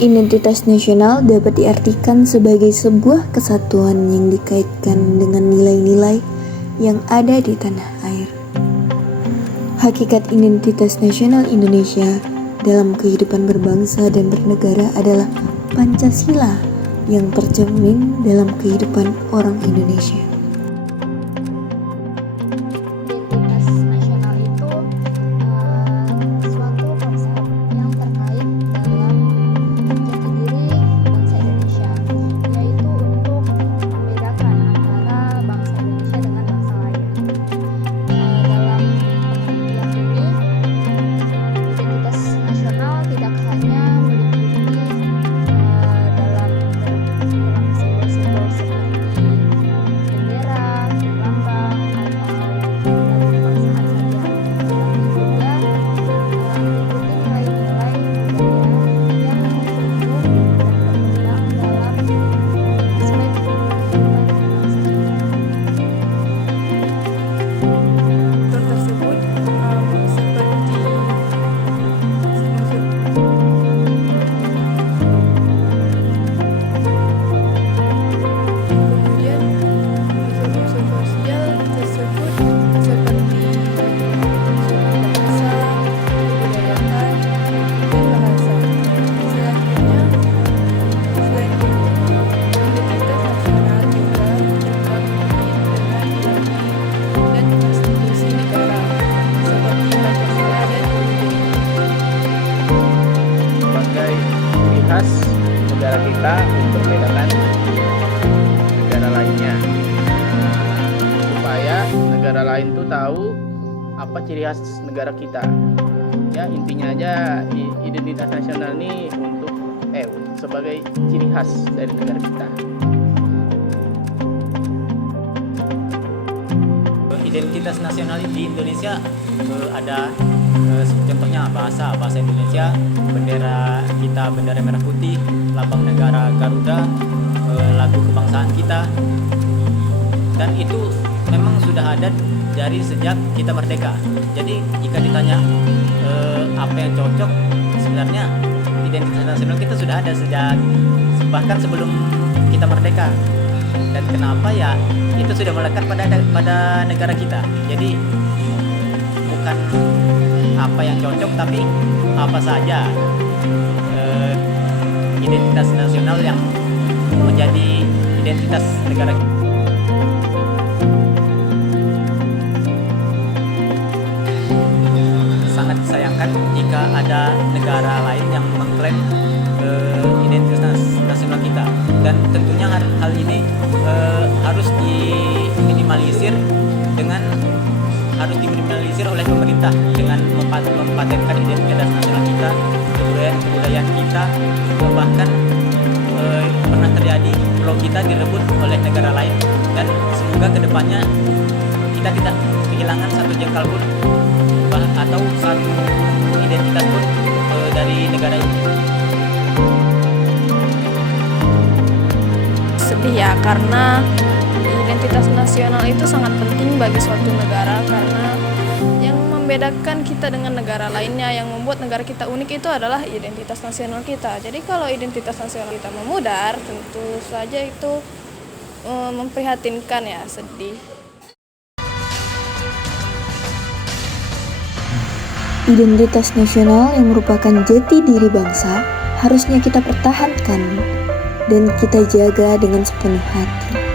Identitas nasional dapat diartikan sebagai sebuah kesatuan yang dikaitkan dengan nilai-nilai yang ada di tanah air. Hakikat identitas nasional Indonesia dalam kehidupan berbangsa dan bernegara adalah Pancasila yang tercermin dalam kehidupan orang Indonesia. Identitas nasional itu suatu konsep yang terkait dalam jati diri bangsa Indonesia, yaitu untuk membedakan antara bangsa Indonesia dengan bangsa lain. Dalam pengertian ini, identitas nasional tidak hanya meliputi dalam simbol-simbol seperti bendera, lambang, atau lagu kebangsaan saja, tetapi juga meliputi nilai-nilai budaya yang tumbuh dan berkembang dalam aspek kehidupan bangsa kita. Faktor tersebut seperti kemudian unsur-unsur sosial tersebut seperti bahasa, kebudayaan, dan bahasa. Selanjutnya, selain itu, identitas nasional juga terkait dengan nilai dan konstitusi negara seperti Pancasila dan UUD. Sebagai ciri khas negara kita untuk membedakan negara lainnya. Supaya negara lain tuh tahu apa ciri khas negara kita. Ya intinya aja identitas nasional ini untuk sebagai ciri khas dari negara kita. Identitas nasional di Indonesia ada contohnya bahasa Indonesia, bendera kita bendera merah putih, lambang negara Garuda, lagu kebangsaan kita, dan itu memang sudah ada dari sejak kita merdeka. Jadi jika ditanya apa yang cocok, sebenarnya identitas nasional kita sudah ada sejak bahkan sebelum kita merdeka. Dan kenapa ya itu sudah melekat pada negara kita. Jadi bukan apa yang cocok, tapi apa saja identitas nasional yang menjadi identitas negara kita. Sangat disayangkan jika ada negara lain yang mengklaim identitas nasional kita, dan tentunya hal ini harus diminimalisir oleh pemerintah dengan mempatenkan identitas nasional kita, kebudayaan kita. Bahkan pernah terjadi pulau kita direbut oleh negara lain, dan semoga kedepannya kita tidak kehilangan satu jengkal pun atau satu identitas pun dari negara ini. Sedih ya, karena identitas nasional itu sangat penting bagi suatu negara, karena yang membedakan kita dengan negara lainnya, yang membuat negara kita unik itu adalah identitas nasional kita. Jadi kalau identitas nasional kita memudar, tentu saja itu memprihatinkan ya, sedih. Identitas nasional yang merupakan jati diri bangsa harusnya kita pertahankan dan kita jaga dengan sepenuh hati.